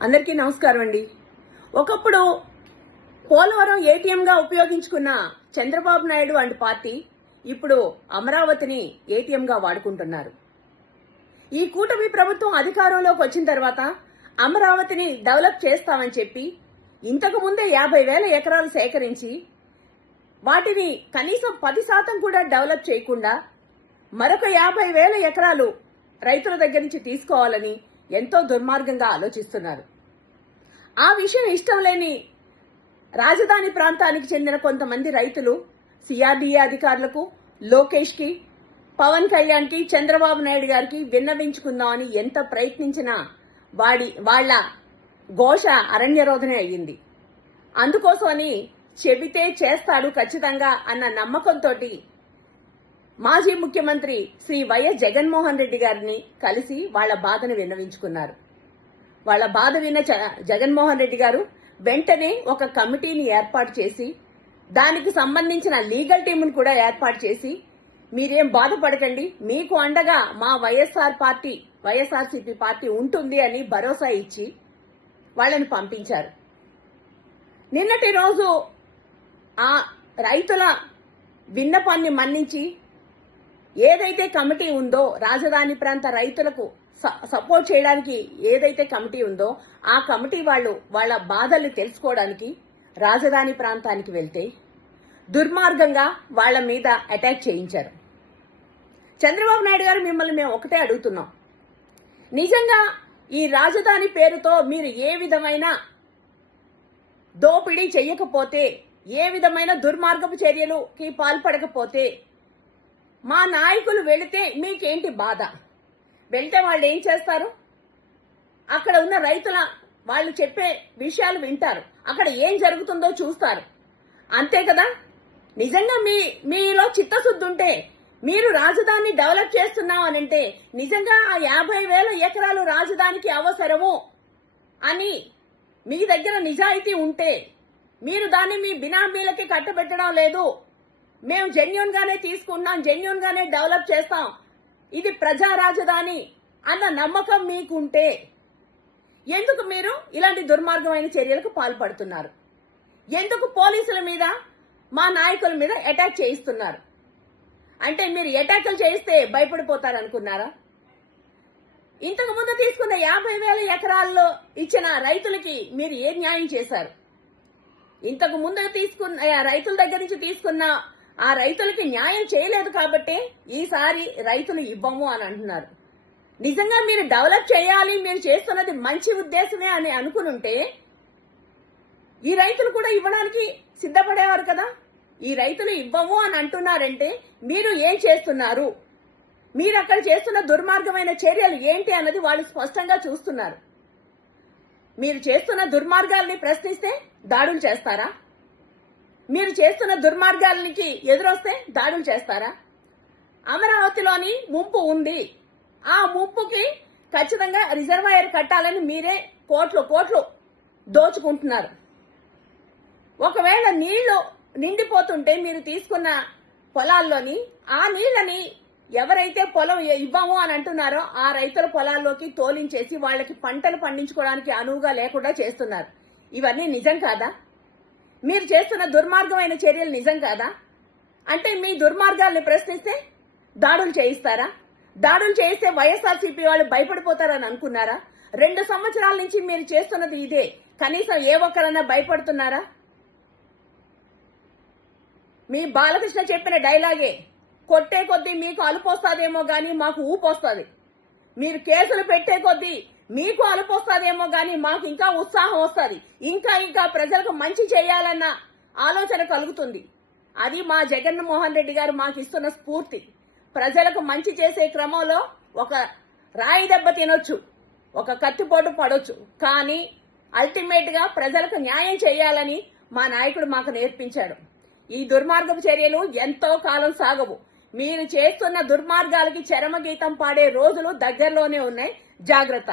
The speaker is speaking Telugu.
అందరికీ నమస్కారం అండి. ఒకప్పుడు పోలవరం ఏటీఎంగా ఉపయోగించుకున్న చంద్రబాబు నాయుడు అండ్ పార్టీ ఇప్పుడు అమరావతిని ఏటీఎంగా వాడుకుంటున్నారు. ఈ కూటమి ప్రభుత్వం అధికారంలోకి వచ్చిన తర్వాత అమరావతిని డెవలప్ చేస్తామని చెప్పి ఇంతకు ముందే 50,000 ఎకరాలు సేకరించి వాటిని కనీసం 10% కూడా డెవలప్ చేయకుండా మరొక 50,000 ఎకరాలు రైతుల దగ్గర నుంచి తీసుకోవాలని ఎంతో దుర్మార్గంగా ఆలోచిస్తున్నారు. ఆ విషయం ఇష్టం లేని రాజధాని ప్రాంతానికి చెందిన కొంతమంది రైతులు సిఆర్డీఏ అధికారులకు, లోకేష్ కి, పవన్ కళ్యాణ్ కి, చంద్రబాబు నాయుడు గారికి విన్నవించుకుందామని ఎంత ప్రయత్నించినా వాళ్ల ఘోష అరణ్యరోధనే అయ్యింది. అందుకోసమని చెబితే చేస్తాడు ఖచ్చితంగా అన్న నమ్మకంతో మాజీ ముఖ్యమంత్రి శ్రీ వైఎస్ జగన్మోహన్ రెడ్డి గారిని కలిసి వాళ్ల బాధను విన్నవించుకున్నారు. వాళ్ల బాధ విన్న జగన్మోహన్ రెడ్డి గారు వెంటనే ఒక కమిటీని ఏర్పాటు చేసి దానికి సంబంధించిన లీగల్ టీంను కూడా ఏర్పాటు చేసి మీరేం బాధపడకండి, మీకు అండగా మా వైఎస్ఆర్సీపీ పార్టీ ఉంటుంది అని భరోసా ఇచ్చి వాళ్ళని పంపించారు. నిన్నటి రోజు ఆ రైతుల విన్నపాన్ని మన్నించి ఏదైతే కమిటీ ఉందో రాజధాని ప్రాంత రైతులకు సపోర్ట్ చేయడానికి ఏదైతే కమిటీ ఉందో ఆ కమిటీ వాళ్ళ బాధల్ని తెలుసుకోవడానికి రాజధాని ప్రాంతానికి వెళ్తే దుర్మార్గంగా వాళ్ల మీద అటాక్ చేయించారు. చంద్రబాబు నాయుడు గారు మిమ్మల్ని మేము ఒకటే అడుగుతున్నాం, నిజంగా ఈ రాజధాని పేరుతో మీరు ఏ విధమైన దోపిడీ చెయ్యకపోతే, ఏ విధమైన దుర్మార్గపు చర్యలుకి పాల్పడకపోతే మా నాయకులు వెళితే మీకేంటి బాధ? వెళ్తే వాళ్ళు ఏం చేస్తారు? అక్కడ ఉన్న రైతుల వాళ్ళు చెప్పే విషయాలు వింటారు, అక్కడ ఏం జరుగుతుందో చూస్తారు, అంతే కదా? నిజంగా మీలో చిత్తశుద్ధి ఉంటే మీరు రాజధాని డెవలప్ చేస్తున్నాం అనంటే నిజంగా ఆ 50,000 ఎకరాలు రాజధానికి అవసరము అని మీ దగ్గర నిజాయితీ ఉంటే మీరు దాన్ని మీ బినామీలకి కట్టబెట్టడం లేదు, మేము జెన్యూన్ గానే తీసుకున్నాం, జెన్యూన్ గానే డెవలప్ చేస్తాం, ఇది ప్రజా రాజధాని అన్న నమ్మకం మీకుంటే ఎందుకు మీరు ఇలాంటి దుర్మార్గమైన చర్యలకు పాల్పడుతున్నారు? ఎందుకు పోలీసుల మీద, మా నాయకుల మీద అటాక్ చేయిస్తున్నారు? అంటే మీరు అటాక్లు చేయిస్తే భయపడిపోతారనుకున్నారా? ఇంతకు ముందు తీసుకున్న 50,000 ఎకరాల్లో ఇచ్చిన రైతులకి మీరు ఏ న్యాయం చేశారు? ఇంతకు ముందు తీసుకున్న రైతుల దగ్గర నుంచి తీసుకున్న ఆ రైతులకి న్యాయం చేయలేదు కాబట్టి ఈసారి రైతులు ఇవ్వము అని అంటున్నారు. నిజంగా మీరు డెవలప్ చేయాలి, మీరు చేస్తున్నది మంచి ఉద్దేశమే అని అనుకునుంటే ఈ రైతులు కూడా ఇవ్వడానికి సిద్ధపడేవారు కదా. ఈ రైతులు ఇవ్వము అని అంటున్నారంటే మీరు ఏం చేస్తున్నారు, మీరు అక్కడ చేస్తున్న దుర్మార్గమైన చర్యలు ఏంటి అన్నది వాళ్ళు స్పష్టంగా చూస్తున్నారు. మీరు చేస్తున్న దుర్మార్గాల్ని ప్రశ్నిస్తే దాడులు చేస్తారా? మీరు చేస్తున్న దుర్మార్గాలకి ఎదురొస్తే దాడులు చేస్తారా? అమరావతిలోని ముంపు ఉంది, ఆ ముంపుకి ఖచ్చితంగా రిజర్వాయర్ కట్టాలని మీరే కోట్లు దోచుకుంటున్నారు. ఒకవేళ నీళ్లు నిండిపోతుంటే మీరు తీసుకున్న పొలాల్లోని ఆ నీళ్లని ఎవరైతే పొలం ఇవ్వము అని అంటున్నారో ఆ రైతుల పొలాల్లోకి తోలించేసి వాళ్ళకి పంటలు పండించుకోవడానికి అనువుగా లేకుండా చేస్తున్నారు. ఇవన్నీ నిజం కాదా? మీరు చేస్తున్న దుర్మార్గమైన చర్యలు నిజం కాదా? అంటే మీ దుర్మార్గాల్ని ప్రశ్నిస్తే దాడులు చేయిస్తారా? దాడులు చేయిస్తే వైఎస్ఆర్సీపీ వాళ్ళు భయపడిపోతారని అనుకున్నారా? 2 సంవత్సరాల నుంచి మీరు చేస్తున్నది ఇదే, కనీసం ఏ ఒక్కరన్నా భయపడుతున్నారా? మీ బాలకృష్ణ చెప్పిన డైలాగే, కొట్టే కొద్దీ మీకు అలుపొస్తాదేమో గానీ మాకు ఊపొస్తుంది, మీరు కేసులు పెట్టే కొద్దీ మీకు అలుపొస్తాదేమో గానీ మాకు ఇంకా ఉత్సాహం వస్తుంది, ఇంకా ప్రజలకు మంచి చేయాలన్న ఆలోచన కలుగుతుంది. అది మా జగన్మోహన్ రెడ్డి గారు మాకు ఇస్తున్న స్ఫూర్తి. ప్రజలకు మంచి చేసే క్రమంలో ఒక రాయి దెబ్బ తినొచ్చు, ఒక కత్తిపోటు పడొచ్చు, కానీ అల్టిమేట్ గా ప్రజలకు న్యాయం చేయాలని మా నాయకుడు మాకు నేర్పించాడు. ఈ దుర్మార్గపు చర్యలు ఎంతో కాలం సాగవు. మీరు చేస్తున్న దుర్మార్గాలకి చరమగీతం పాడే రోజులు దగ్గరలోనే ఉన్నాయి, జాగ్రత్త.